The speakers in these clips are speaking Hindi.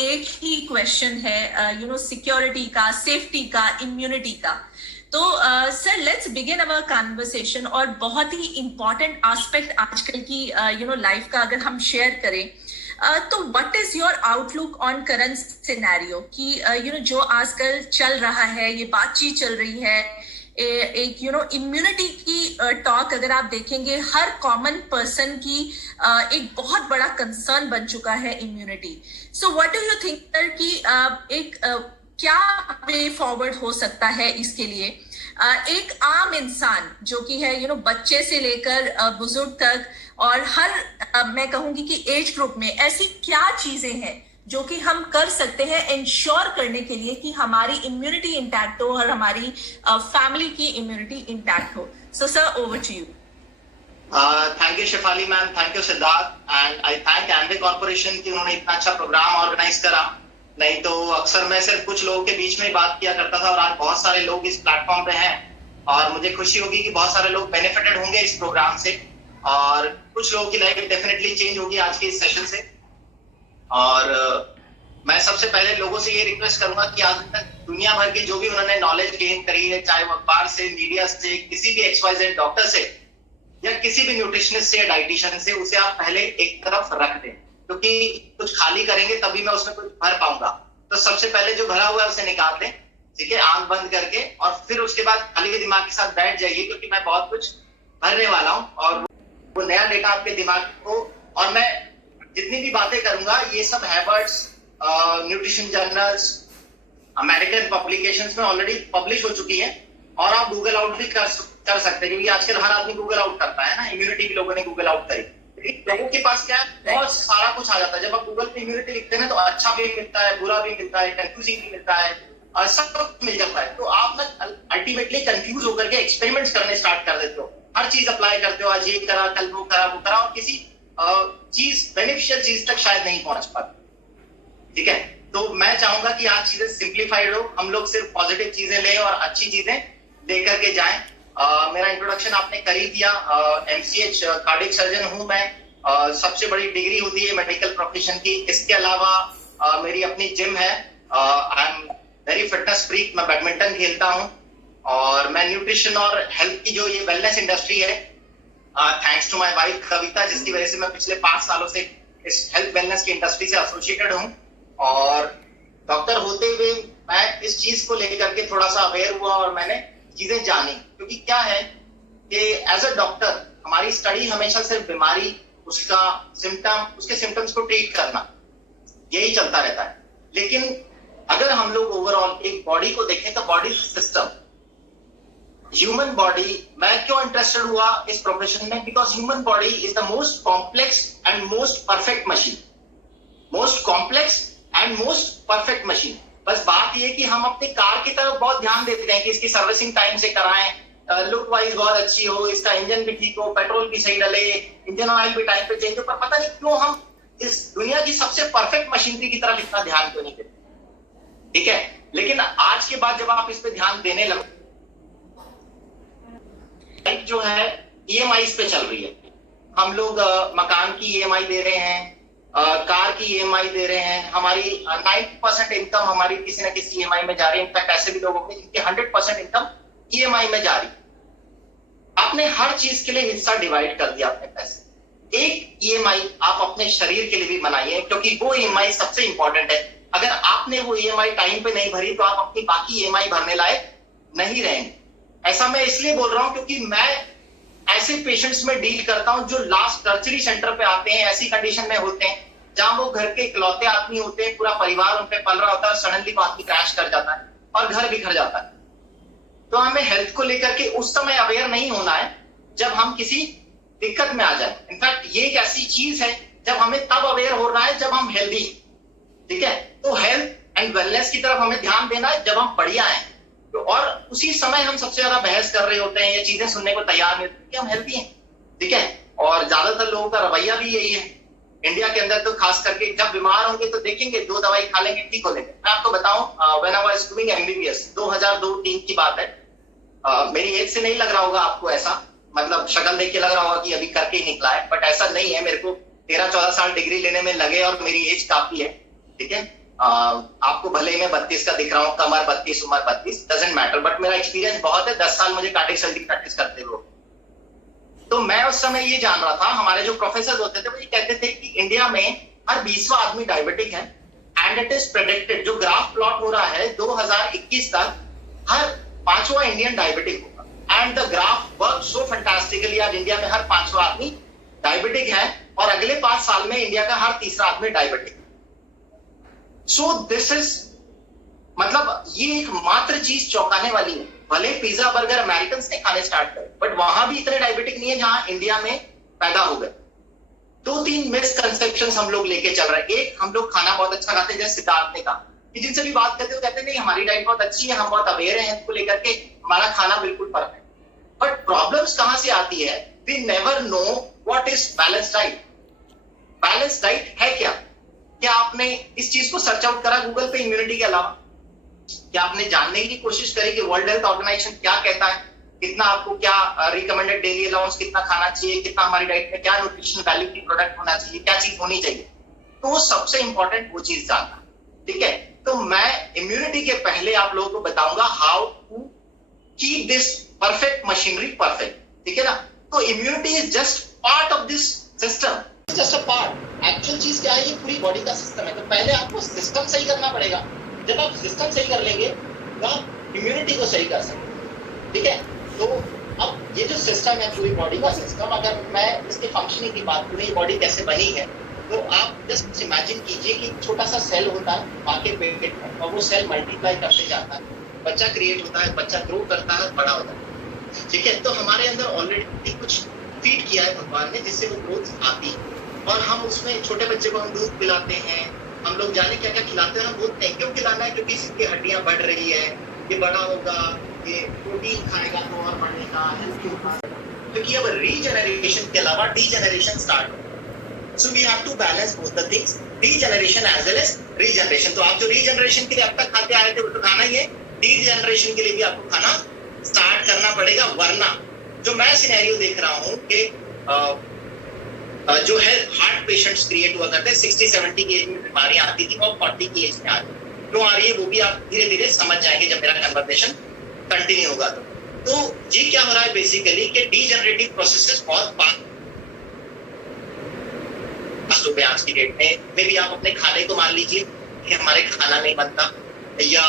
एक ही क्वेश्चन है सिक्योरिटी का, सेफ्टी का, इम्यूनिटी का। तो sir let's begin our conversation. और बहुत ही इंपॉर्टेंट एस्पेक्ट आजकल की लाइफ का अगर हम शेयर करें, तो what is your outlook on current scenario कि जो आजकल चल रहा है, ये बातचीत चल रही है, एक इम्यूनिटी की टॉक अगर आप देखेंगे, हर कॉमन पर्सन की एक बहुत बड़ा कंसर्न बन चुका है immunity. So what do you think sir कि एक क्या वे फॉरवर्ड हो सकता है इसके लिए? एक आम इंसान जो कि है बच्चे से लेकर बुजुर्ग तक, और हर मैं कहूंगी कि एज ग्रुप में ऐसी क्या चीजें हैं जो कि हम कर सकते हैं इंश्योर करने के लिए कि हमारी इम्यूनिटी इंटैक्ट हो और हमारी फैमिली की इम्यूनिटी इंटैक्ट हो? So sir, over to you. Thank you Shefali ma'am, thank you Siddharth, and I thank Amway corporation कि उन्होंने इतना अच्छा प्रोग्राम ऑर्गेनाइज करा। नहीं तो अक्सर मैं सिर्फ कुछ लोगों के बीच में ही बात किया करता था, और आज बहुत सारे लोग इस प्लेटफॉर्म पे हैं, और मुझे खुशी होगी कि बहुत सारे लोग बेनिफिटेड होंगे इस प्रोग्राम से, और कुछ लोगों की लाइफ डेफिनेटली चेंज होगी आज के इस सेशन से। और मैं सबसे पहले लोगों से ये रिक्वेस्ट करूंगा कि आज तक दुनिया भर की जो भी उन्होंने नॉलेज गेन करी है, चाहे वो अखबार से, मीडिया से, किसी भी XYZ डॉक्टर से, या किसी भी न्यूट्रिशनिस्ट से या डाइटिशियन से, उसे आप पहले एक तरफ रख दें, क्योंकि कुछ खाली करेंगे तभी मैं उसमें कुछ भर पाऊंगा। तो सबसे पहले जो भरा हुआ है उसे निकाल दें, ठीक है, आंख बंद करके, और फिर उसके बाद खाली दिमाग के साथ बैठ जाइए, क्योंकि मैं बहुत कुछ भरने वाला हूँ, और वो नया डेटा आपके दिमाग को, और मैं जितनी भी बातें करूंगा ये सब Haywards, nutrition journals, American publications में ऑलरेडी पब्लिश हो चुकी है, और आप गूगल आउट भी कर सकते हैं, क्योंकि आजकल हर आदमी गूगल आउट करता है ना। इम्यूनिटी भी लोगों ने गूगल आउट करी, लोगों के पास क्या है, बहुत सारा कुछ आ जाता है। जब आप गूगल पे इम्यूनिटी लिखते हैं तो अच्छा भी मिलता है, बुरा भी मिलता है, कंफ्यूजिंग भी मिलता है, और सब कुछ मिल जाता है। तो आप ना अल्टीमेटली कंफ्यूज होकर के एक्सपेरिमेंट्स करने स्टार्ट कर देते हो, हर चीज अप्लाई करते हो, आज ये करा, कल वो करा, और किसी चीज, बेनिफिशियल चीज तक शायद नहीं पहुंच पाते, ठीक है। तो मैं चाहूंगा कि आज चीजें सिंप्लीफाइड हो, हम लोग सिर्फ पॉजिटिव चीजें लें और अच्छी चीजें लेकर के जाएं। मेरा इंट्रोडक्शन आपने कर ही दिया। MCH कार्डियक सर्जन हूं मैं। सबसे बड़ी डिग्री होती है मेडिकल प्रोफेशन की। इसके अलावा मेरी अपनी जिम है। I am very fitness freak, मैं बैडमिंटन खेलता हूं, और मैं न्यूट्रिशन और हेल्थ की जो ये वेलनेस इंडस्ट्री है, थैंक्स टू माय वाइफ कविता, जिसकी वजह से मैं पिछले 5 सालों से इस हेल्थ वेलनेस की इंडस्ट्री से एसोसिएटेड हूं। और डॉक्टर होते हुए मैं इस चीज को लेकर के थोड़ा सा अवेयर हुआ, और मैंने चीजें जानी, क्योंकि क्या है कि एज अ डॉक्टर हमारी स्टडी हमेशा सिर्फ बीमारी, उसका सिम्टम, उसके सिम्टम्स को ट्रीट करना, यही चलता रहता है। लेकिन अगर हम लोग ओवरऑल एक बॉडी को देखें तो बॉडी सिस्टम, ह्यूमन बॉडी, मैं क्यों इंटरेस्टेड हुआ इस प्रोफेशन में? Because human body is the most complex and most perfect machine, most complex and most perfect machine. बस बात ये कि हम अपनी कार की तरफ बहुत ध्यान देते हैं कि इसकी सर्विसिंग टाइम से कराएं, लुक वाइज बहुत अच्छी हो, इसका इंजन भी ठीक हो, पेट्रोल भी सही डले, इंजन ऑयल भी टाइम पे चेंज हो, पर पता नहीं क्यों हम इस दुनिया की सबसे परफेक्ट मशीनरी की तरफ इतना ध्यान क्यों नहीं देते, ठीक है। लेकिन आज के बाद जब आप इस पे ध्यान देने लगो, जो है EMI पे चल रही है, हम लोग मकान की EMI दे रहे हैं, कार की EMI दे रहे हैं, हमारी 90% इनकम हमारी किसी न किसी EMI में जा रही है। इनफैक्ट ऐसे भी लोग होंगे जिनकी 100% इनकम EMI में जा रही है। आपने हर चीज के लिए हिस्सा डिवाइड कर दिया अपने पैसे। एक EMI आप अपने शरीर के लिए भी बनाइए, क्योंकि वो EMI सबसे इंपॉर्टेंट है। अगर आपने वो EMI टाइम पे नहीं भरी तो आप अपनी बाकी EMI भरने लायक नहीं रहेंगे। ऐसा मैं इसलिए बोल रहा हूं क्योंकि मैं ऐसे पेशेंट्स में डील करता हूं जो लास्ट टर्चरी सेंटर पे आते हैं, ऐसी कंडीशन में होते हैं जहां वो घर के इकलौते आदमी होते हैं, पूरा परिवार उन पे पल रहा होता है, और सडनली वो आदमी क्रैश कर जाता है और घर बिखर जाता है। तो हमें हेल्थ को लेकर के उस समय अवेयर नहीं होना है जब हम किसी दिक्कत में आ जाए। इनफैक्ट ये एक ऐसी चीज है जब हमें तब अवेयर होना है जब हम हेल्दी, ठीक है। तो हेल्थ एंड वेलनेस की तरफ हमें ध्यान देना है जब हम बढ़िया हैं। तो और उसी समय हम सबसे ज्यादा बहस कर रहे होते हैं, ये चीजें सुनने को तैयार नहीं होते कि हम हेल्दी हैं, ठीक है। और ज्यादातर लोगों का रवैया भी यही है इंडिया के अंदर। तो खास करके जब बीमार होंगे तो देखेंगे 2 दवाई खा लेंगे, ठीक हो लेंगे। मैं आपको बताऊं, when I was doing MBBS 2002-3 की बात है। मेरी एज से नहीं लग रहा होगा आपको ऐसा, मतलब शक्ल देख के लग रहा होगा कि अभी करके ही निकला है, बट ऐसा नहीं है। मेरे को 13-14 साल डिग्री लेने में लगे और मेरी एज काफी है, ठीक है। आपको भले ही मैं 32 का दिख रहा हूँ, कमर 32, उम्र 32, डजेंट मैटर, बट मेरा एक्सपीरियंस बहुत है, 10 साल मुझे कार्डियक सर्जरी प्रैक्टिस करते हुए। तो मैं उस समय ये जान रहा था, हमारे जो प्रोफेसर होते थे वो ये कहते थे कि इंडिया में हर 20वां आदमी डायबिटिक है, एंड इट इज प्रेडिक्टेड, जो ग्राफ प्लॉट हो रहा है 2021 तक हर 5वां इंडियन डायबिटिक होगा, and the graph work so fantastically. आज इंडिया में हर 5वां आदमी डायबिटिक है, और अगले 5 साल में इंडिया का हर 3रा आदमी डायबिटिक। सो दिस इज, मतलब ये एक मात्र चीज चौंकाने वाली है। भले पिज्जा बर्गर अमेरिकन ने खाने स्टार्ट करे, बट वहां भी इतने डायबिटिक नहीं है जहां इंडिया में पैदा हो गए। 2-3 मिसकंसेप्शन हम लोग लेके चल रहे हैं। एक, हम लोग खाना बहुत अच्छा खाते हैं, जैसे सिद्धार्थ ने कहा कि जिनसे भी बात करते हो कहते हैं नहीं हमारी डाइट बहुत अच्छी है, हम बहुत अवेयर हैं इसको लेकर के, हमारा खाना बिल्कुल परफेक्ट। बट प्रॉब्लम्स कहां से आती है? We never know what is balanced diet. Balanced diet है क्या? क्या आपने इस चीज को सर्च आउट करा गूगल पे इम्यूनिटी के अलावा? क्या आपने जानने की कोशिश करी कि वर्ल्ड हेल्थ ऑर्गेनाइजेशन क्या कहता है, कितना आपको क्या रिकमेंडेड डेली अलाउंस कितना खाना चाहिए, कितना हमारी डाइट में क्या न्यूट्रिशन वैल्यू की प्रोडक्ट होना चाहिए, क्या चीज होनी चाहिए? तो वो सबसे इंपॉर्टेंट वो चीज जानना, ठीक है। तो मैं इम्यूनिटी के पहले आप लोगों को बताऊंगा how to keep this perfect machinery perfect, ठीक है ना। तो immunity is just part of this system, just a part. Actual चीज क्या है? ये पूरी बॉडी का सिस्टम है। तो पहले आपको सिस्टम सही करना पड़ेगा। जब आप सिस्टम सही कर लेंगे तो आप इम्यूनिटी को सही कर सकते, ठीक है। तो अब ये जो सिस्टम है पूरी बॉडी का सिस्टम, अगर मैं इसके फंक्शनिंग की बात करूं, ये बॉडी कैसे बनी है, तो आप जस्ट इमेजिन कीजिए कि छोटा सा सेल होता है मां के पेट में, और वो सेल मल्टीप्लाई करते जाता है, बच्चा क्रिएट होता है, बच्चा ग्रो करता है, बड़ा होता है, ठीक है। तो हमारे अंदर ऑलरेडी कुछ फीड किया है भगवान ने जिससे वो ग्रोथ आती है, और हम उसमें छोटे बच्चे को हम दूध पिलाते हैं, हम लोग जाने क्या क्या खिलाते हैं, हम बोलते हैं क्यों खिलाना है, क्योंकि इसकी हड्डियां बढ़ रही है, ये बड़ा होगा, ये प्रोटीन खाएगा तो और बढ़ेगा, हेल्थी होगा, क्योंकि अब रीजनरेशन के अलावा डीजनरेशन स्टार्ट हो। So we have to balance both the things, degeneration as well as regeneration. तो आप जो रीजनरेशन के लिए अब तक खाते आ रहे थे वो तो खाना ही है, डीजनरेशन के लिए भी आपको खाना स्टार्ट करना पड़ेगा, वरना जो मैं सिनेरियो देख रहा हूँ कि जो है हार्ट पेशेंट्स क्रिएट हुआ करते हैं, 60-70 की एज में बीमारियां आती थी, वो 40 की एज में आ रही, क्यों आ रही है वो भी आप धीरे धीरे समझ जाएंगे जब मेरा कन्वर्सेशन कंटिन्यू होगा। तो ये क्या हो रहा है बेसिकली कि डीजनरेटिव प्रोसेसेस बहुत फास्ट हो गए आज की डेट में। मे भी आप अपने खाने को मान लीजिए कि हमारे खाना नहीं बनता, या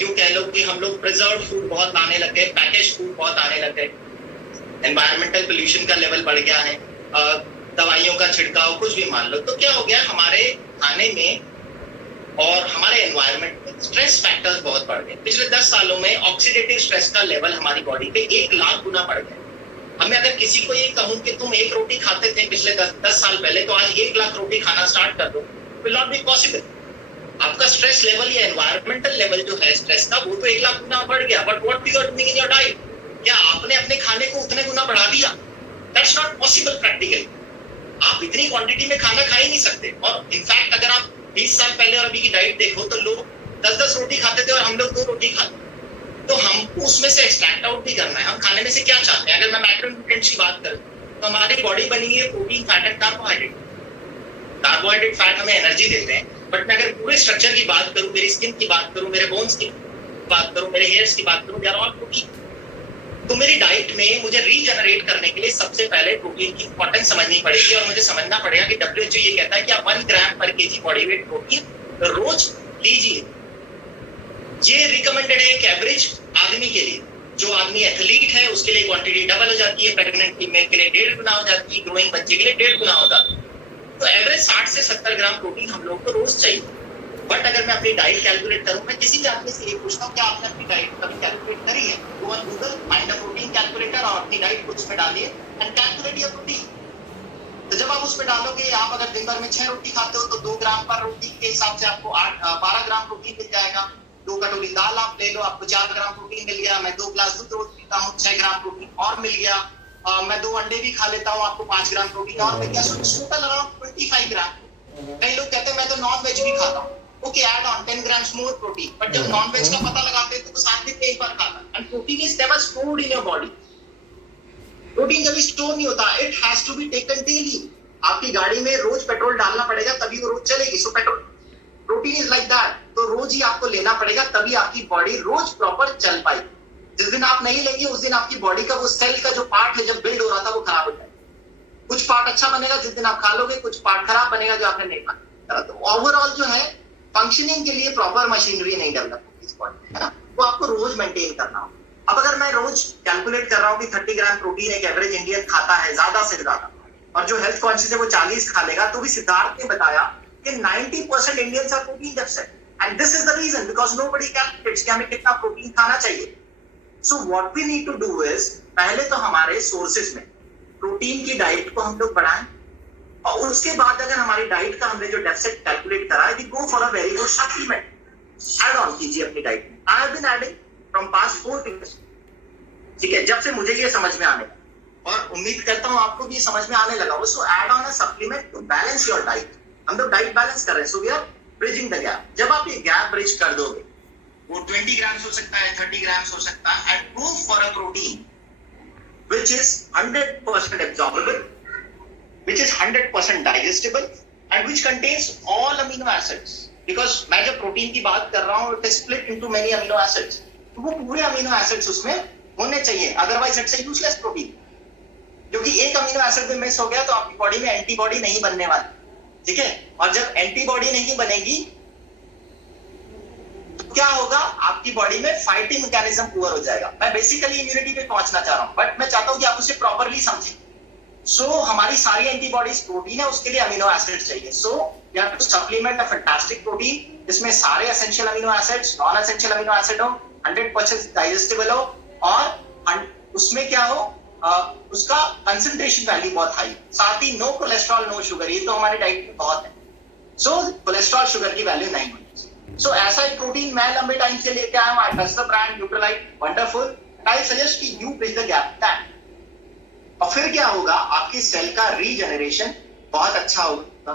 यूं कह लो कि हम लोग प्रिजर्व फूड बहुत आने लग गए, पैकेज फूड बहुत आने लग गए, एनवायरमेंटल पोल्यूशन का लेवल बढ़ गया है, दवाइयों का छिड़काव, कुछ भी मान लो। तो क्या हो गया हमारे खाने में और हमारे एनवायरनमेंट में स्ट्रेस फैक्टर्स बहुत बढ़ गए। पिछले 10 सालों में ऑक्सीडेटिव स्ट्रेस का लेवल हमारी बॉडी पे 1 लाख गुना बढ़ गया। हमें अगर किसी को ये कहूं कि तुम 1 रोटी खाते थे पिछले 10 साल पहले, तो आज 1 लाख रोटी खाना स्टार्ट कर दो, विल नॉट बी पॉसिबल। आपका स्ट्रेस लेवल या एनवायरमेंटल लेवल जो है स्ट्रेस का, वो तो 1 लाख गुना बढ़ गया। But what you are doing in your diet, क्या आपने अपने खाने को उतने गुना बढ़ा दिया? That's not possible practically. आप इतनी क्वांटिटी में खाना खा ही नहीं सकते। और इनफैक्ट अगर आप 20 साल पहले और अभी की डाइट देखो तो लोग 10-10 रोटी खाते थे और हम लोग 2 रोटी खाते। तो हमको उसमें से एक्सट्रैक्ट आउट भी करना है, हम खाने में से क्या चाहते हैं। अगर मैं मैक्रोन्यूट्रिएंट्स की बात करूं तो हमारी बॉडी बनी है protein, fat and carbohydrate. Carbohydrate, fat हमें एनर्जी देते हैं, बट मैं अगर पूरे स्ट्रक्चर की बात करूं, मेरी स्किन की बात करूं, मेरे बोन्स की बात करूं, मेरे हेयर्स की बात करूं, दे आर ऑल प्रोटीन। तो मेरी डाइट में मुझे रीजनरेट करने के लिए सबसे पहले प्रोटीन की इंपॉर्टेंस समझनी पड़ेगी, और मुझे समझना पड़ेगा कि WHO ये कहता है कि आप 1 ग्राम पर केजी बॉडी वेट प्रोटीन रोज लीजिए। ये रिकमेंडेड है एक एवरेज आदमी के लिए। जो आदमी एथलीट है उसके लिए क्वांटिटी डबल हो जाती है, प्रेग्नेंट फीमेल के लिए 1.5 गुना हो जाती है, ग्रोइंग बच्चे के लिए 1.5 गुना होता है। तो एवरेज 60 से 70 ग्राम प्रोटीन हम लोग को रोज चाहिए। बट अगर मैं अपनी डाइट कैलकुलेट करूं, मैं किसी भी आदमी से ये पूछता हूं क्या आपने अपनी डाइट कभी कैलकुलेट करी है? गो on Google, find a protein calculator और अपनी डाइट कुछ में डालिए एंड कैलकुलेट योर प्रोटीन। तो जब आप उसमें डालोगे, आप अगर दिन भर में 6 रोटी खाते हो तो 2 ग्राम पर रोटी के हिसाब से आपको 12 ग्राम प्रोटीन मिल जाएगा। 2 कटोरी दाल आप ले लो, आपको 4 ग्राम प्रोटीन मिल गया। मैं 2 ग्लास दूध रोज पीता हूँ, 6 ग्राम प्रोटीन और मिल गया। मैं 2 अंडे भी खा लेता हूँ, आपको 5 ग्राम प्रोटीन और मिल गया। सो टोटल अराउंड 25 ग्राम। कई लोग कहते हैं मैं तो नॉन वेज भी खाता हूँ, okay, add on 10 grams more protein. But जब नॉन वेज का पता लगाते हैं तो 7 दिन में एक बार खाता है। And protein is never stored in your body. Protein कभी स्टोर नहीं होता, it has to be taken daily. आपकी गाड़ी में रोज पेट्रोल डालना पड़ेगा तभी वो रोज चलेगी। So petrol protein is like that, तो रोज ही आपको लेना पड़ेगा, तभी आपकी बॉडी रोज प्रॉपर चल पाएगी। जिस दिन आप नहीं लेंगे उस दिन आपकी बॉडी का वो सेल का जो पार्ट है जब बिल्ड हो रहा था वो खराब हो जाएगा। कुछ पार्ट अच्छा बनेगा जिस दिन आप खा लोगे, कुछ पार्ट खराब बनेगा जो आपने नहीं खाया। तो ओवरऑल जो है फंक्शनिंग के लिए प्रॉपर मशीनरी नहीं डेवलप होती इस बॉडी में, है ना, वो आपको रोज मेंटेन करना होगा। अब अगर मैं रोज कैलकुलेट कर रहा हूँ कि 30 ग्राम प्रोटीन एक एवरेज इंडियन खाता है ज्यादा से ज्यादा, और जो हेल्थ कॉन्शियस है वो 40 खा लेगा, तो भी सिद्धार्थ ने बताया कि 90% Indians are protein deficient, and this is the reason because nobody calculates कि हमें कितना प्रोटीन खाना चाहिए। So what we need to do is, पहले तो हमारे सोर्सेज में प्रोटीन की डाइट को हम लोग बढ़ाएं, और उसके बाद अगर हमारी डाइट का हमने जो डेफिसिट कैलकुलेट करा है, we go for a very good supplement, add on कीजिए अपनी डाइट में। I have been adding from past 4 years, ठीक है, जब से मुझे ये समझ में आने लगा, और उम्मीद करता हूं आपको भी समझ में आने लगा। So add on a supplement to balance your diet. हम लोग डाइट बैलेंस कर रहे हैं, so we are bridging the gap. जब आप ये गैप ब्रिज कर दोगे, वो 20 ग्राम्स हो सकता है, 30 ग्राम्स हो सकता है, and go for a protein which is 100% absorbable, which is 100% digestible, and which contains all amino acids. Because मैं जब प्रोटीन की बात कर रहा हूँ, it is split into many amino acids. तो वो पूरे अमीनो एसिड्स उसमें होने चाहिए, otherwise it's a useless protein. क्योंकि एक अमीनो एसिड भी मिस हो गया तो आपकी बॉडी में एंटीबॉडी नहीं बनने वाली, ठीक है, और जब एंटीबॉडी नहीं बनेगी क्या होगा, आपकी बॉडी में फाइटिंग मैकेनिज्म पुअर हो जाएगा। मैं बेसिकली इम्यूनिटी पे पहुंचना चाह रहा हूं, बट मैं चाहता हूं कि आप उसे प्रॉपर्ली समझें। सो हमारी सारी एंटीबॉडीज प्रोटीन है, उसके लिए अमीनो एसिड चाहिए। So we have to supplement a fantastic protein जिसमें सारे essential amino acids, non essential amino acid हो, 100% डाइजेस्टेबल हो, और उसमें क्या हो, उसका कंसंट्रेशन वैल्यू बहुत हाई, साथ ही नो कोलेस्ट्रॉल नो शुगर, ये तो हमारी डाइट में बहुत है। सो कोलेस्ट्रॉल शुगर की वैल्यू नहीं होनी। So ऐसा एक प्रोटीन मैं लंबे टाइम से लेके आया हूं, I trust the brand Nutrilite, wonderful, and I suggest कि you bridge the gap that। और फिर क्या होगा, आपकी सेल का रीजनरेशन बहुत अच्छा होगा।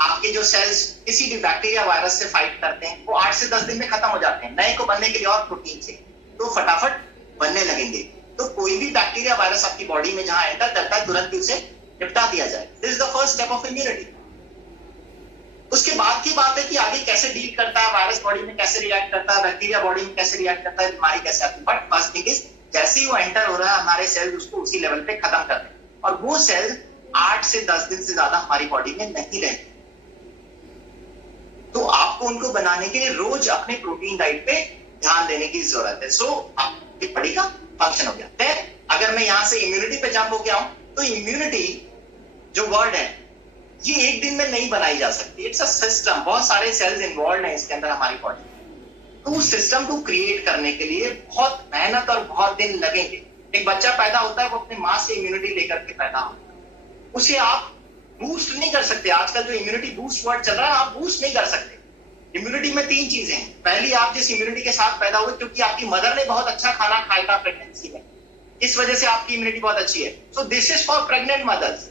आपके जो सेल्स किसी भी बैक्टीरिया वायरस से फाइट करते हैं वो 8 से 10 दिन में खत्म हो जाते हैं, नए को बनने के लिए और प्रोटीन से तो फटाफट बनने लगेंगे। तो कोई भी बैक्टीरिया वायरस आपकी बॉडी में जहां एंटर करता है तुरंत उसे निपटा दिया जाए। This is the first step of immunity. उसके बाद की बात है कि आगे कैसे डील करता है, वायरस बॉडी में कैसे रिएक्ट करता है, बैक्टीरिया बॉडी में कैसे रिएक्ट करता है, बीमारी कैसे आती है। बट फर्स्ट थिंग इज, जैसे ही वो एंटर हो रहा है हमारे सेल्स उसको उसी लेवल पे खत्म कर दें, और वो सेल्स 8 से 10 दिन से ज्यादा हमारी बॉडी में नहीं रहते। तो आपको उनको बनाने के लिए रोज अपने प्रोटीन डाइट पे ध्यान देने की जरूरत है। सो आपकी बॉडी का फंक्शन हो गया। देन अगर मैं यहां से इम्यूनिटी पे जंप हो गया हूं, तो इम्यूनिटी जो वर्ड है ये एक दिन में नहीं बनाई जा सकती, इट्स अ सिस्टम, बहुत सारे सेल्स इन्वॉल्व हैं इसके अंदर हमारी बॉडी। तो उस सिस्टम को क्रिएट करने के लिए बहुत मेहनत और बहुत दिन लगेंगे। एक बच्चा पैदा होता है वो अपने माँ से इम्यूनिटी लेकर के पैदा होता है, उसे आप बूस्ट नहीं कर सकते। आजकल जो इम्यूनिटी बूस्ट वर्ड चल रहा है, आप बूस्ट नहीं कर सकते। इम्यूनिटी में 3 चीजें हैं। पहली, आप जिस इम्यूनिटी के साथ पैदा हुए, क्योंकि आपकी मदर ने बहुत अच्छा खाना खाया था प्रेगनेंसी में, इस वजह से आपकी इम्यूनिटी बहुत अच्छी है। So this is for pregnant mothers.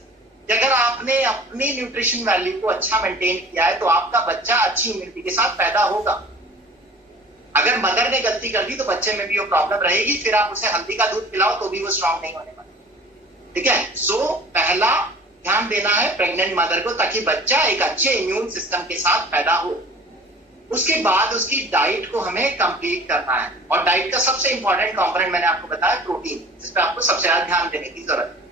अगर आपने अपनी न्यूट्रिशन वैल्यू को अच्छा मेंटेन किया है तो आपका बच्चा अच्छी इम्यूनिटी के साथ पैदा होगा। अगर मदर ने गलती कर दी तो बच्चे में भी वो प्रॉब्लम रहेगी, फिर आप उसे हल्दी का दूध पिलाओ तो भी वो स्ट्रांग नहीं होने वाला, ठीक है। सो पहला ध्यान देना है प्रेग्नेंट मदर को, ताकि बच्चा एक अच्छे इम्यून सिस्टम के साथ पैदा हो। उसके बाद उसकी डाइट को हमें कंप्लीट करना है, और डाइट का सबसे इंपॉर्टेंट कंपोनेंट मैंने आपको बताया प्रोटीन, जिस पे आपको सबसे ज्यादा ध्यान देने की जरूरत है।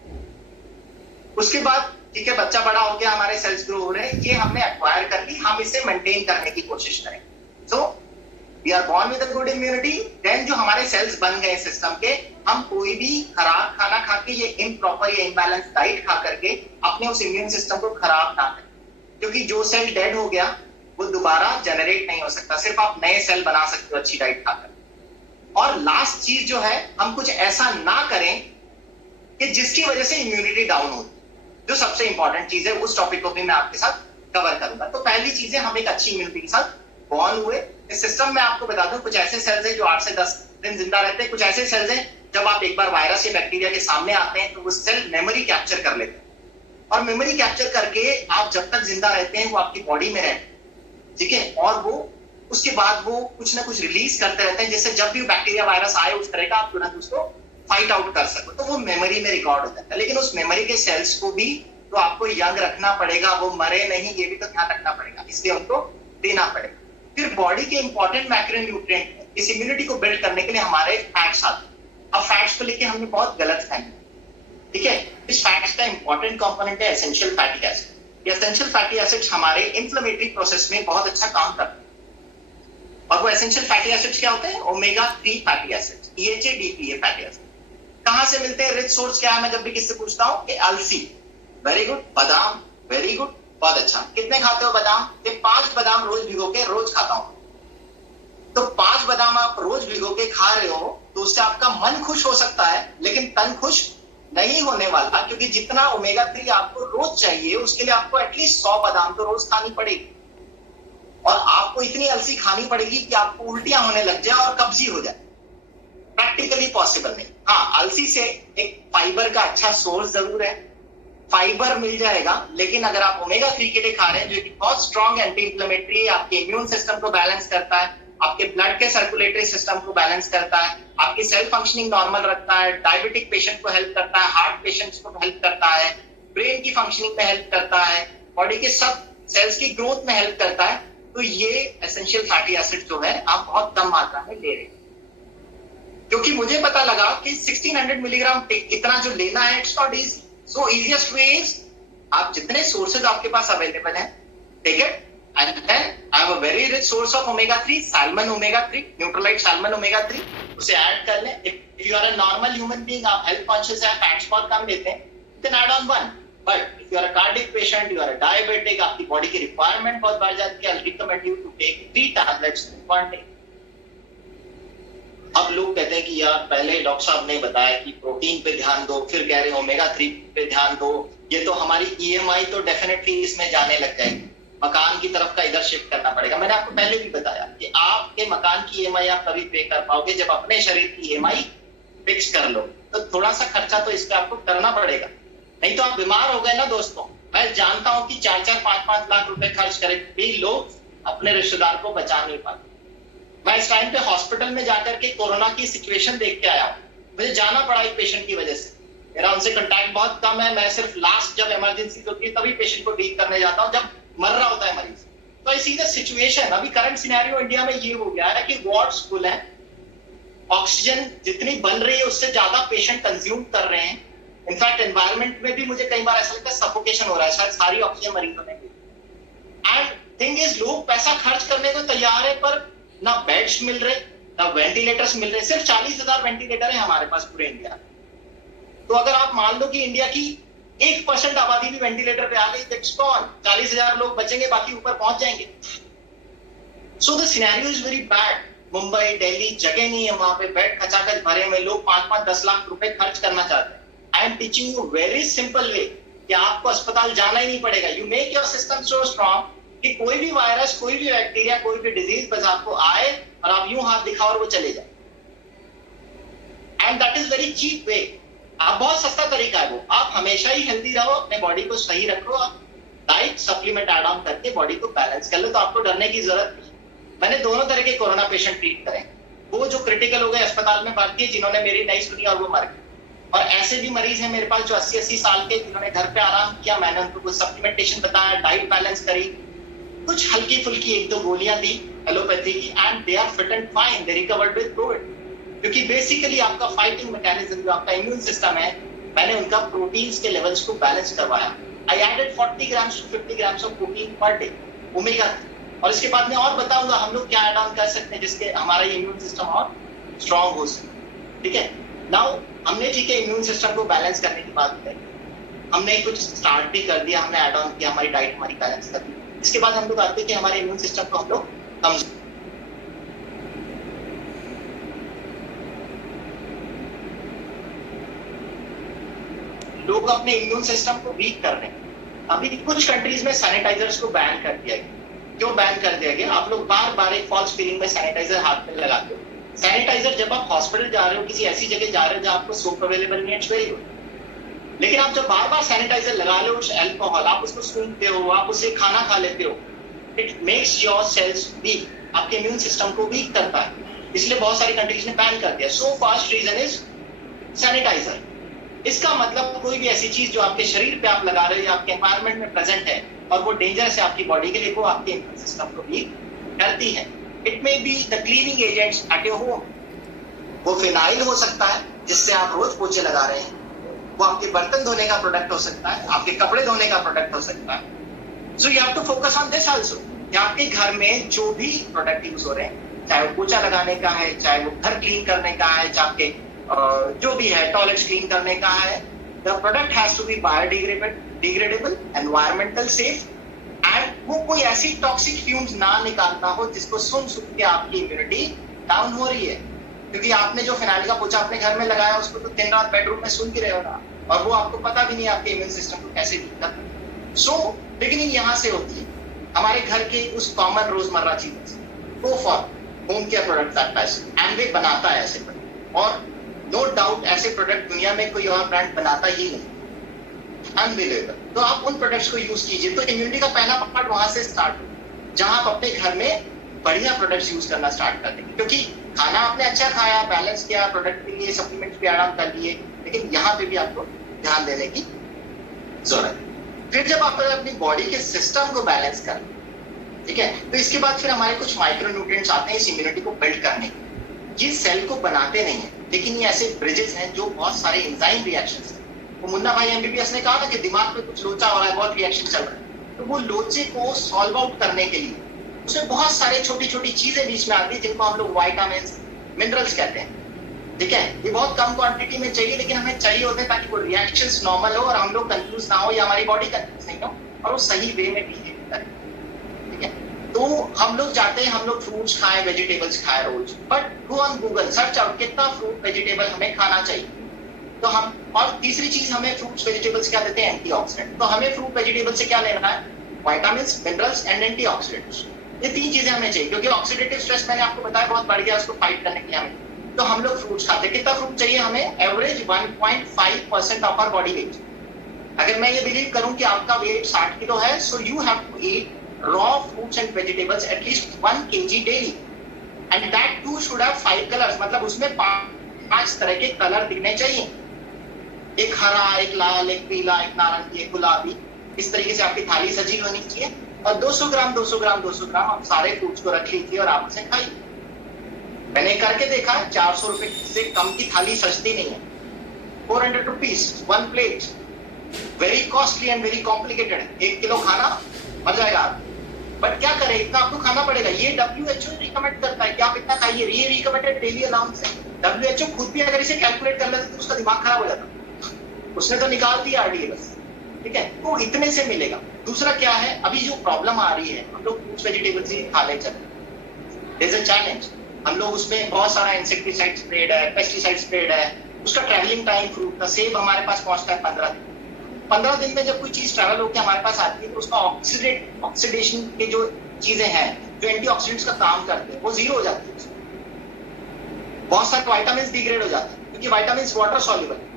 उसके बाद ठीक है, बच्चा बड़ा हो गया, हमारे सेल्स ग्रो हो रहे हैं, ये हमने एक्वायर कर ली, हम इसे मेंटेन करने की कोशिश करें। So we are born with a good immunity. Then जो हमारे सेल्स बन गए सिस्टम के, हम कोई भी खराब खाना खा के, ये इम्प्रॉपर या इम्बैलेंस डाइट खा करके अपने उस इम्यून सिस्टम को खराब ना करें, क्योंकि जो सेल डेड हो गया वो दोबारा जनरेट नहीं हो सकता, सिर्फ आप नए सेल बना सकते हो अच्छी डाइट खाकर। और लास्ट चीज जो है, हम कुछ ऐसा ना करें कि जिसकी वजह से इम्यूनिटी डाउन हो, जो सबसे इंपॉर्टेंट चीज है, उस टॉपिक को भी मैं आपके साथ कवर करूंगा। तो पहली चीज है, हम एक अच्छी इम्यूनिटी के साथ बॉर्न हुए। इस सिस्टम में आपको बता दूं, कुछ ऐसे सेल्स हैं जो 8 से 10 दिन जिंदा रहते हैं, कुछ ऐसे सेल्स हैं जब आप एक बार वायरस या बैक्टीरिया के सामने आते हैं तो वो सेल मेमोरी कैप्चर कर लेते हैं, और मेमोरी कैप्चर करके आप जब तक जिंदा रहते हैं वो आपकी बॉडी में रहते हैं, ठीक है। और वो उसके बाद वो कुछ ना कुछ रिलीज करते रहते हैं, जिससे जब भी बैक्टीरिया वायरस आए उस तरह का आप तुरंत उसको फाइट आउट कर सको, तो वो मेमोरी में रिकॉर्ड हो जाता है। लेकिन उस मेमोरी के सेल्स को भी तो आपको यंग रखना पड़ेगा, वो मरे नहीं, ये भी तो ध्यान रखना पड़ेगा। इसलिए उनको देना पड़ेगा। फिर बॉडी के इंपॉर्टेंट मैक्रोन्यूट्रिएंट इस इम्यूनिटी को बिल्ड करने के लिए हमारे फैट्स आते हैं। अब फैट्स को लेके हमने बहुत गलत फहमी, ठीक है। इस फैट्स का इंपॉर्टेंट कंपोनेंट है एसेंशियल फैटी एसिड। ये एसेंशियल फैटी एसिड्स हमारे इन्फ्लेमेटरी प्रोसेस में बहुत अच्छा काम करते हैं। और वो एसेंशियल फैटी एसिड्स क्या होते हैं? Omega 3 fatty acids, EHA DPA fatty acid. कहां से मिलते हैं? रिच सोर्स क्या है? मैं जब भी किससे पूछता हूं कि अलसी, वेरी गुड। बादाम, वेरी गुड, बहुत अच्छा। कितने खाते हो बादाम? ये 5 बादाम रोज भिगो के रोज खाता हूं। तो 5 बादाम आप रोज भिगो के खा रहे हो तो उससे आपका मन खुश हो सकता है, लेकिन तन खुश नहीं होने वाला, क्योंकि जितना ओमेगा 3 आपको रोज चाहिए उसके लिए आपको एटलीस्ट 100 बादाम तो रोज खानी पड़ेगी। और आपको इतनी अलसी खानी पड़ेगी कि आपको उल्टियां होने लग जाए और कब्जी हो जाए। प्रैक्टिकली पॉसिबल नहीं। हाँ, अलसी से एक फाइबर का अच्छा सोर्स जरूर है, फाइबर मिल जाएगा, लेकिन अगर आप ओमेगा 3 के लिए खा रहे हैं जो कि बहुत स्ट्रॉन्ग एंटी इंफ्लेमेटरी है, आपके इम्यून सिस्टम को बैलेंस करता है, आपके ब्लड के सर्कुलेटरी सिस्टम को बैलेंस करता है, आपकी सेल फंक्शनिंग नॉर्मल रखता है, डायबिटिक पेशेंट को हेल्प करता है, हार्ट पेशेंट्स को हेल्प करता है, ब्रेन की फंक्शनिंग में हेल्प करता है, बॉडी के सब सेल्स की ग्रोथ में हेल्प करता है। तो ये एसेंशियल फैटी एसिड जो है आप बहुत कम मात्रा में ले रहे हैं, क्योंकि मुझे पता लगा कि 1600 मिलीग्राम इतना जो लेना है, it's not easy. So easiest way is आप जितने सोर्सेज आपके पास अवेलेबल हैं, take it, and then I have a very rich source of omega 3, salmon omega 3, Nutrilite salmon omega 3, उसे ऐड कर लें। If you are a normal human being, आप health conscious हैं, फैट्स बहुत कम लेते हैं, then add on 1. But if you are a cardiac patient, you are a diabetic, आपकी बॉडी की रिक्वायरमेंट बहुत बढ़ जाती है, I'll recommend you to take 3 tablets per day. अब लोग कहते हैं कि यार पहले डॉक्टर साहब ने बताया कि प्रोटीन पे ध्यान दो, फिर कह रहे हैं ओमेगा 3 पे ध्यान दो, ये तो हमारी EMI तो डेफिनेटली इसमें जाने लग जाएगी, मकान की तरफ का इधर शिफ्ट करना पड़ेगा। मैंने आपको पहले भी बताया कि आपके मकान की EMI आप तभी पे कर पाओगे जब अपने शरीर की EMI फिक्स कर लो। तो थोड़ा सा खर्चा तो इस पे आपको करना पड़ेगा, नहीं तो आप बीमार हो गए ना दोस्तों। मैं जानता हूं कि 4-4, 5-5 लाख रुपए खर्च करे भी लोग अपने रिश्तेदार को बचा नहीं पाते। मैं इस टाइम पे हॉस्पिटल में जाकर के कोरोना की सिचुएशन देख के आया हूं। मुझे जाना पड़ा एक पेशेंट की वजह से, मेरा उनसे कांटेक्ट बहुत कम है, मैं सिर्फ लास्ट जब इमरजेंसी होती है तभी पेशेंट को डील करने जाता हूं, जब मर रहा होता है मरीज। तो आई सी द सिचुएशन, अभी करंट सिनेरियो इंडिया में ये हो गया है कि वार्ड्स फुल है, ऑक्सीजन जितनी बन रही है उससे ज्यादा पेशेंट कंज्यूम कर रहे हैं। इनफैक्ट एनवायरमेंट में भी मुझे कई बार ऐसा लगता है सफोकेशन हो रहा है, शायद सारी ऑक्सीजन मरीजों में। एंड थिंग इज, लोग पैसा खर्च करने को तैयार है, पर ना बेड्स मिल रहे, ना वेंटिलेटर्स मिल रहे। सिर्फ 40,000 वेंटिलेटर है हमारे पास पूरे इंडिया में। तो अगर आप मान लो कि इंडिया की 1% आबादी भी वेंटिलेटर पे आ गई, दैट्स गॉन, 40,000 लोग बचेंगे, बाकी ऊपर पहुंच जाएंगे। So the scenario is very bad. Mumbai, Delhi जगह नहीं है, वहां पे बेड खचाखच भरे में, लोग 5-5-10 लाख रुपए खर्च करना चाहते हैं। I am teaching you very simple way कि आपको अस्पताल जाना ही नहीं पड़ेगा। You make your system so strong कि कोई भी वायरस, कोई भी बैक्टीरिया, कोई भी डिजीज बस आपको आए और आप यूं हाथ दिखाओ और वो चले जाए। And that is very cheap way. आप बहुत सस्ता तरीका है वो। आप हमेशा ही हेल्दी रहो, अपने बॉडी को सही रखो, आप डाइट सप्लीमेंट ऐड ऑन करके बॉडी को बैलेंस कर लो, तो आपको डरने की जरूरत नहीं। मैंने दोनों तरह के कोरोना पेशेंट ट्रीट करे, वो जो क्रिटिकल हो गए अस्पताल में भर्ती, जिन्होंने मेरी नहीं सुनी और वो मर गए, और ऐसे भी मरीज हैं मेरे पास जो 80-80 साल के, जिन्होंने घर पे आराम किया। मैंने उनको कुछ सप्लीमेंटेशन बताया, डाइट बैलेंस करी, कुछ हल्की फुल्की 1-2 गोलियां दी एलोपैथी की, and they are fit and fine, they recovered with COVID. क्योंकि बेसिकली आपका फाइटिंग मैकेनिज्म, जो आपका इम्यून सिस्टम है, मैंने उनका प्रोटीन्स के लेवल्स को बैलेंस करवाया। I added 40 grams to 50 grams of protein per day, omega 3। और इसके बाद में और बताऊंगा हम लोग क्या ऐड ऑन कर सकते हैं जिसके हमारा इम्यून सिस्टम और स्ट्रॉन्ग हो सके। ठीक है, नाउ हमने ठीक है इम्यून सिस्टम को बैलेंस करने की बात करी, हमने कुछ स्टार्ट भी कर दिया, हमने ऐड ऑन किया, हमारी डाइट हमारी बैलेंस कर दी। इसके बाद हम लोग आते हैं कि हमारे इम्यून सिस्टम को हम लोग कम, लोग अपने इम्यून सिस्टम को वीक कर रहे हैं। अभी कुछ कंट्रीज में सैनिटाइजर्स को बैन कर दिया गया। क्यों बैन कर दिया गया? आप लोग बार बार एक फॉल्स फीलिंग में सैनिटाइजर हाथ में लगाते हो। सैनिटाइजर जब आप हॉस्पिटल जा रहे हो, किसी ऐसी जगह जा रहे हो जहां आपको सोप अवेलेबल नहीं है, इट्स वेरी गुड। लेकिन आप जब बार बार सैनिटाइजर लगा लो, अल्कोहल, आप उसको सूंघते हो, आप उससे खाना खा लेते हो, it makes your cells weak, आपके इम्यून सिस्टम को वीक करता है। इसलिए बहुत सारी कंट्रीज ने बैन कर दिया। So first reason is sanitiser. इसका मतलब कोई भी ऐसी चीज जो आपके शरीर पे आप लगा रहे हो या आपके एनवायरनमेंट में प्रेजेंट है और वो डेंजरस है आपकी बॉडी के लिए, वो आपके इम्यून सिस्टम को भी करती है। It may be the cleaning agents at your home. वो फिनाइल हो सकता है जिससे आप रोज पोछे लगा रहे हैं, वो आपके बर्तन धोने का प्रोडक्ट हो सकता है, आपके कपड़े धोने का प्रोडक्ट हो सकता है। So you have to focus on this also. आपके घर में जो भी प्रोडक्ट यूज हो रहे हैं, चाहे वो पोछा लगाने का है, चाहे वो घर क्लीन करने का है, चाहे जो भी है टॉयलेट क्लीन करने का है, the product has to be biodegradable, environmental safe, and वो कोई ऐसी टॉक्सिक फ्यूम्स ना निकालता हो जिसको सुन के आपकी इम्यूनिटी डाउन हो रही है। क्योंकि आपने जो फिनाइल का पोछा अपने घर में लगाया उसको तो दिन रात बेडरूम में सुन के रहे हो ना, और वो आपको पता भी नहीं आपके इम्यून सिस्टम को कैसे डील करता। सो बिगिनिंग यहाँ से होती है, हमारे घर के उस कॉमन रोजमर्रा चीजों से। Go for home care product that best, Amway बनाता है ऐसे प्रोडक्ट, और नो डाउट ऐसे प्रोडक्ट दुनिया में कोई और ब्रांड बनाता ही नहीं, अनबिलीवेबल। तो आप उन प्रोडक्ट्स को यूज कीजिए। तो इम्यूनिटी का पहला पार्ट वहां से स्टार्ट हो, जहां आप अपने घर में बढ़िया प्रोडक्ट्स यूज करना स्टार्ट कर देंगे। क्योंकि खाना आपने अच्छा खाया, बैलेंस किया, प्रोडक्ट के लिए सप्लीमेंट्स भी आराम कर लिए, लेकिन यहाँ पे भी आपको ध्यान देने की जरूरत है। फिर जब आप अपनी बॉडी के सिस्टम को बैलेंस कर, ठीक है, तो इसके बाद फिर हमारे कुछ माइक्रो न्यूट्रिएंट्स आते हैं इस इम्यूनिटी को बिल्ड करने के। ये सेल को बनाते नहीं है, लेकिन ये ऐसे ब्रिजेस हैं जो बहुत सारे एंजाइम रिएक्शंस हैं। वो मुन्ना भाई एमबीबीएस ने कहा ना कि दिमाग में कुछ लोचा हो रहा है, बहुत रिएक्शन चल रहा है, तो वो लोचे को सॉल्व आउट करने के लिए उसमें बहुत सारे छोटी छोटी चीजें बीच में आती है, जिनको हम लोग वाइटामिन मिनरल्स कहते हैं। ठीक है, ये बहुत कम क्वांटिटी में चाहिए, लेकिन हमें चाहिए होते हैं ताकि वो रिएक्शंस नॉर्मल हो और हम लोग कंफ्यूज ना हो, या हमारी बॉडी कंफ्यूज नहीं हो, और वो सही वे में बिहेव करे। ठीक है, तो हम लोग जाते हैं, हम लोग फ्रूट्स खाएं, वेजिटेबल्स खाएं रोज, but go on Google, search out कितना फ्रूट वेजिटेबल हमें खाना चाहिए। तो हम, और तीसरी चीज, हमें फ्रूट्स वेजिटेबल्स क्या देते हैं? एंटीऑक्सीडेंट। तो हमें फ्रूट वेजिटेबल से क्या लेना है? Vitamins, minerals and antioxidants. ये तीन चीजें हमें चाहिए, क्योंकि ऑक्सीडेटिव स्ट्रेस मैंने आपको बताया बहुत बढ़ गया, उसको फाइट करने के लिए हमें, तो हम लोग फ्रूट्स खाते हैं। कितना फ्रूट चाहिए हमें? Average 1.5% of our body weight. अगर मैं ये बिलीव करूं कि आपका वेट 60 किलो है, so you have to eat raw fruits and vegetables at least 1 kg daily, and that too should have 5 colours, मतलब उसमें 5 तरह के कलर दिखने चाहिए, एक हरा, एक लाल, एक पीला, एक नारंगी, एक गुलाबी। इस तरीके से आपकी थाली सजी होनी चाहिए, और 200 ग्राम 200 ग्राम 200 ग्राम आप सारे फ्रूट्स को रख लीजिए और आप उसे खाइए। मैंने करके देखा, 400 रुपए से कम की थाली सस्ती नहीं है। 400 rupees 1 plate, very costly and very complicated. 1 kilo खाना मर जाएगा आप, बट क्या करें, इतना आपको खाना पड़ेगा। ये WHO रिकमेंड करता है कि आप इतना खाइए, ये रिकमेंडेड डेली अलाउंस है। WHO खुद भी अगर इसे कैलकुलेट कर लेते तो उसका दिमाग खराब हो जाता, उसने तो निकाल दिया RDA बस। ठीक है, तो इतने से मिलेगा। दूसरा क्या है, अभी जो प्रॉब्लम आ रही है, हम लोग फ्रूट्स वेजिटेबल्स ही खा ले चलते, इज अ चैलेंज। हम लोग उसमें बहुत सारा इंसेक्टिसाइड स्प्रेड है, पेस्टिसाइड स्प्रेड है, उसका ट्रैवलिंग टाइम, फ्रूट का सेब हमारे पास पहुंचता है 15 दिन। 15 दिन में जब कोई चीज ट्रैवल होकर हमारे पास आती है, तो उसका ऑक्सीडेशन के जो चीजें हैं, जो एंटीऑक्सीडेंट्स का काम करते हैं, वो जीरो हो जाती है। बहुत सारे विटामिन डिग्रेड हो जाते हैं, क्योंकि विटामिन वाटर सॉल्युबल है।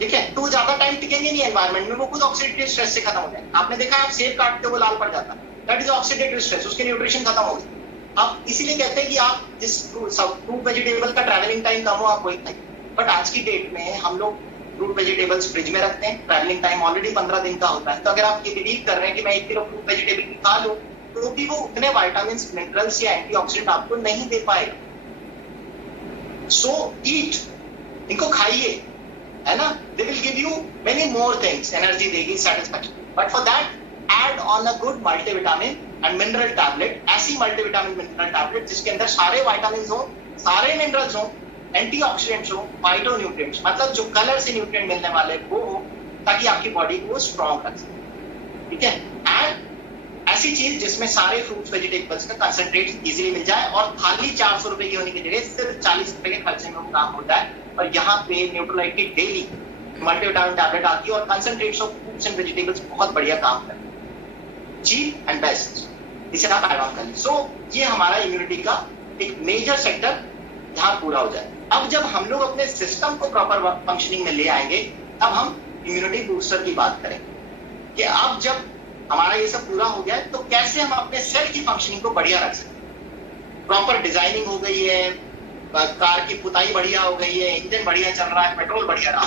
ठीक है, तो ज्यादा टाइम टिकेंगे नहीं एनवायरनमेंट में, वो खुद ऑक्सीडेटिव स्ट्रेस से खत्म हो जाए। आपने देखा, आप सेब काटते हो लाल पड़ जाता है, दैट इज ऑक्सीडेटिव स्ट्रेस, उसके न्यूट्रिशन खत्म हो गए। आप इसीलिए कहते हैं कि आप जिस फ्रूट वेजिटेबल का ट्रैवलिंग टाइम कम हो, आप वही खाइए। बट आज की डेट में हम लोग फ्रूट वेजिटेबल्स फ्रिज में रखते हैं, ट्रैवलिंग टाइम ऑलरेडी 15 दिन का होता है। तो अगर आप ये बिलीव कर रहे हैं कि मैं 1 किलो फ्रूट वेजिटेबल खा लूं, तो भी वो उतने विटामिन, मिनरल्स या एंटीऑक्सीडेंट आपको नहीं दे पाएगा। सो ईट, इनको खाइए, है ना, they will give you many more things, energy देगी, satisfaction, but for that add on a good multivitamin and mineral tablet, ऐसी multivitamin mineral tablet जिसके अंदर सारे vitamins हो, सारे minerals हो, antioxidants हो, phytonutrients, मतलब जो कलर से न्यूट्रिएंट मिलने वाले वो हो, ताकि आपकी बॉडी को स्ट्रॉन्ग रख सके। ठीक है, एंड ऐसी चीज जिसमें सारे फ्रूट्स वेजिटेबल्स का कंसंट्रेट इजीली मिल जाए, और थाली 400 रुपए की होने की जगह सिर्फ 40 रुपए के खर्चे में वो काम होता है। और यहाँ पे न्यूट्रोलाइट की डेली मल्टीविटामिन टैबलेट आती है, और कंसंट्रेट्स ऑफ फ्रूट्स एंड वेजिटेबल्स बहुत बढ़िया काम करते हैं, चीप एंड बेस्ट, इसे आप ऐड ऑन कर लीजिए। सो ये हमारा इम्यूनिटी का एक मेजर सेक्टर यहाँ पूरा हो जाए। अब जब हम लोग अपने सिस्टम को प्रॉपर फंक्शनिंग में ले आएंगे, तब हम इम्यूनिटी बूस्टर की बात करेंगे कि अब जब हमारा ये सब पूरा हो गया है, तो कैसे हम अपने सेल की फंक्शनिंग को बढ़िया रख सकते हैं। प्रॉपर डिजाइनिंग हो गई है, कार की पुताई बढ़िया हो गई है, इंजन बढ़िया चल रहा है, पेट्रोल बढ़िया रहा,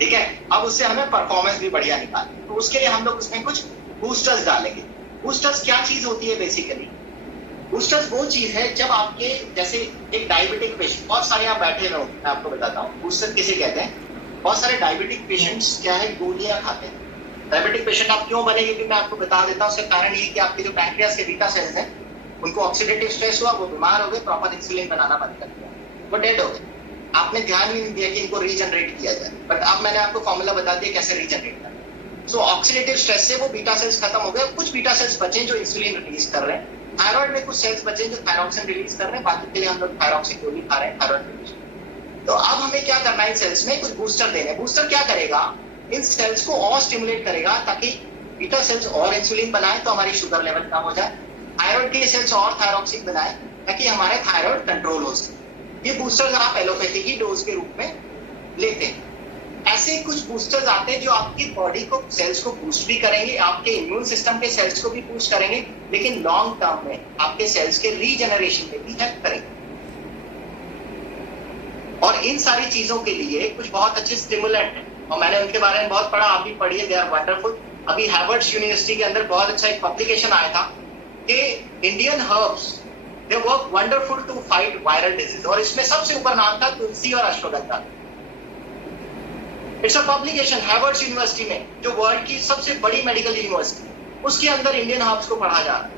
ठीक है, अब उससे हमें परफॉर्मेंस भी बढ़िया निकालनी। तो उसके लिए हम लोग उसमें कुछ बूस्टर्स डालेंगे। बूस्टर्स क्या चीज होती है बेसिकली? बूस्टर्स वो चीज है जब आपके जैसे एक डायबिटिक पेशेंट, बहुत सारे आप बैठे रहो, मैं आपको बताता हूँ बूस्टर किसे कहते हैं। बहुत सारे डायबिटिक पेशेंट्स क्या है, गोलियां खाते हैं। डायबिटिक पेशेंट आप क्यों बने, क्योंकि मैं आपको बता देता हूँ उसका कारण ये कि आपके जो पैंक्रियास के बीटा सेल्स हैं उनको ऑक्सीडेटिव स्ट्रेस हुआ, वो बीमार हो गए, प्रॉपर इंसुलिन बनाना बंद कर दिया, वो डेड हो गए। आपने ध्यान नहीं दिया कि इनको रीजनरेट किया जाए, बट अब मैंने आपको फॉर्मूला बता दिया कैसे रीजनरेट करना। सो ऑक्सीडेटिव स्ट्रेस से वो बीटा सेल्स खत्म हो गए, कुछ बीटा सेल्स बचे जो इंसुलिन रिलीज कर रहे हैं। थायराइड में कुछ सेल्स बचे जो थायरॉक्सिन रिलीज कर रहे हैं, बाकी के लिए हम लोग थायरॉक्सिन गोली खा रहे हैं थायराइड। तो अब हमें क्या करना है, इन सेल्स में कुछ बूस्टर देने। बूस्टर क्या करेगा, इन सेल्स को और स्टिमुलेट करेगा ताकि बीटा सेल्स और इंसुलिन बनाए तो हमारी शुगर लेवल कम हो जाए, थायराइड के सेल्स और थायरॉक्सिन बनाए ताकि हमारे थायराइड कंट्रोल हो सके। ये बूस्टर्स आप एलोपैथी की डोज के रूप में लेते हैं। ऐसे कुछ बूस्टर्स आते हैं जो आपकी बॉडी को सेल्स को बूस्ट भी करेंगे, आपके इम्यून सिस्टम के सेल्स को भी बूस्ट करेंगे, लेकिन लॉन्ग टर्म में आपके सेल्स के रीजनरेशन में भी हेल्प करेंगे। और इन सारी चीजों के लिए कुछ बहुत अच्छे स्टिमुलेंट हैं और मैंने उनके बारे में बहुत पढ़ा, आप भी पढ़िए, दे आर वंडरफुल। अभी हार्वर्ड यूनिवर्सिटी के अंदर बहुत अच्छा एक पब्लिकेशन आया था कि Indian herbs they work wonderful to fight viral disease, और इसमें सबसे ऊपर नाम था तुलसी और ashwagandha. It's a publication Harvard university में, जो वर्ल्ड की सबसे बड़ी मेडिकल यूनिवर्सिटी, उसके अंदर इंडियन हर्ब्स को पढ़ा जा रहा है।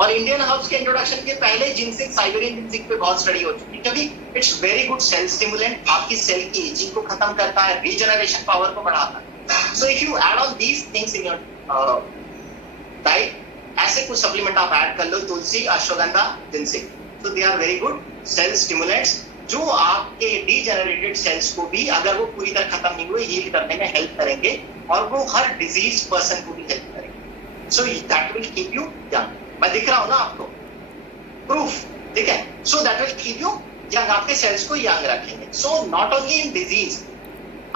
और इंडियन हर्ब्स के इंट्रोडक्शन के पहले जिंसिक, साइबेरियन जिंसिक पे बहुत स्टडी हो चुकी है, क्योंकि it's very good cell stimulant, आपकी सेल की एजिंग को खत्म करता है, रीजनरेशन पावर को बढ़ाता है। So if you add on these things in your diet, ऐसे कुछ सप्लीमेंट आप ऐड कर लो, तुलसी, अश्वगंधा, जिंसिक, तो they are very good cell stimulants जो आपके डीजेनरेटेड सेल्स को भी, अगर वो पूरी तरह खत्म नहीं हुए, हील करने में हेल्प करेंगे और वो हर डिजीज पर्सन को भी हेल्प करेंगे। So that will keep you young. मैं दिख रहा हूं ना आपको, प्रूफ, ठीक है? So that will keep you young, आपके सेल्स को यंग रखेंगे। So not only in disease,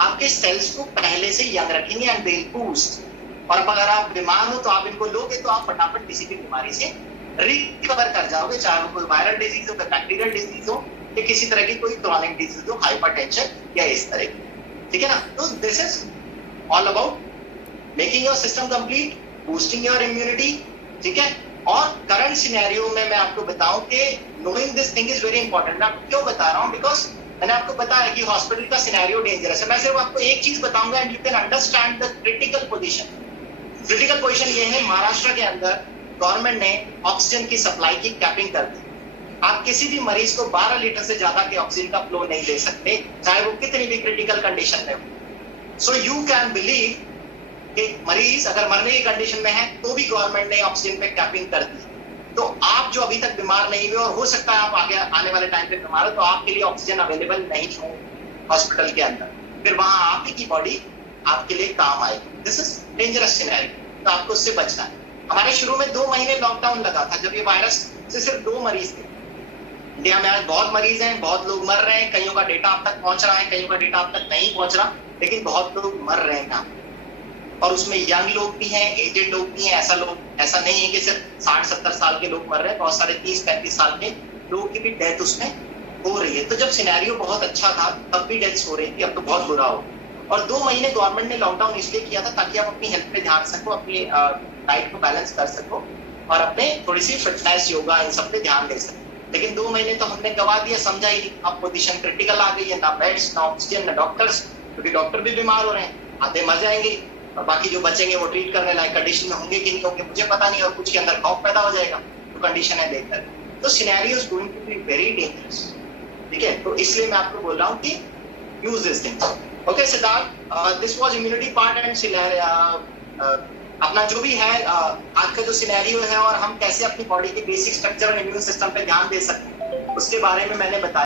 आपके सेल्स को पहले से यंग रखेंगे एंड दे बूस्ट। और अब अगर आप बीमार हो तो आप इनको लोगे तो आप फटाफट किसी भी बीमारी से रिकवर कर जाओगे, चाहे वो कोई वायरल डिजीज हो, कोई बैक्टीरियल डिजीज हो, या किसी तरह की कोई क्रॉनिक डिजीज हो, हाइपरटेंशन या इस तरह की, ठीक है ना? तो this is all about making your system complete, boosting your immunity, ठीक है? और करंट सिनेरियो में मैं आपको बताऊं कि knowing this thing is very important. मैं आपको क्यों बता रहा हूं, बिकॉज मैंने आपको बताया कि हॉस्पिटल का सिनेरियो डेंजरस है। मैं सिर्फ आपको एक चीज बताऊंगा and you can understand the critical position. Critical position ये है, महाराष्ट्र के अंदर गवर्नमेंट ने ऑक्सीजन की सप्लाई की कैपिंग कर दी। आप किसी भी मरीज को 12 लीटर से ज्यादा के ऑक्सीजन का फ्लो नहीं दे सकते, चाहे वो कितनी भी क्रिटिकल कंडीशन में हो। सो यू कैन बिलीव कि मरीज अगर मरने की कंडीशन में है तो भी गवर्नमेंट ने ऑक्सीजन पे कैपिंग कर दी। तो आप जो अभी तक बीमार नहीं हुए और हो सकता है आप आगे आने वाले टाइम पे बीमार हो, तो आपके लिए ऑक्सीजन अवेलेबल नहीं हो हॉस्पिटल के अंदर, फिर वहां आप ही की बॉडी आपके लिए काम आएगी। दिस इज डेंजरस सिनेरियो, तो आपको उससे बचना है। हमारे शुरू में 2 महीने लॉकडाउन लगा था, जब ये वायरस से सिर्फ 2 मरीज थे। इंडिया में आज बहुत मरीज हैं, बहुत लोग मर रहे हैं, कईयों का डेटा अब तक पहुंच रहा है, कईयों का डेटा अब तक नहीं पहुंच रहा, लेकिन बहुत लोग मर रहे हैं यहाँ, और उसमें यंग लोग भी हैं, एजेड लोग भी हैं। ऐसा नहीं है कि सिर्फ 60-70 साल के लोग मर रहे हैं, बहुत सारे 30-35 साल के लोगों की भी डेथ उसमें हो रही है। तो जब सिनेरियो बहुत अच्छा था तब भी डेथ्स हो रही थी, अब तो बहुत बुरा हो। और 2 महीने गवर्नमेंट ने लॉकडाउन इसलिए किया था ताकि आप अपनी हेल्थ पे ध्यान सको, अपनी डाइट को बैलेंस कर सको और अपने थोड़ी सी फिटनेस, योगा, इन सब पे ध्यान दे सको। लेकिन 2 महीने तो हमने गवा दिया, समझा ही नहीं। अब पोजीशन क्रिटिकल आ गई है, ना बेड्स, ना ऑक्सीजन, ना डॉक्टर्स, क्योंकि डॉक्टर भी बीमार हो रहे हैं, आधे मर जाएंगे और बाकी जो बचेंगे वो ट्रीट करने लायक कंडीशन में होंगे कि नहीं होंगे मुझे पता नहीं, और कुछ के अंदर खौफ पैदा हो जाएगा, तो कंडीशन है देखकर। तो scenario is going to be very dangerous, ठीक है? तो इसलिए मैं आपको बोल रहा हूँ कि use this things. Okay Siddharth, this was immunity part and अपना जो भी है आज का जो सिनेरियो है और हम कैसे अपनी बॉडी के बेसिक स्ट्रक्चर और इम्यून सिस्टम पे ध्यान दे सकते हैं उसके बारे में मैंने बताया।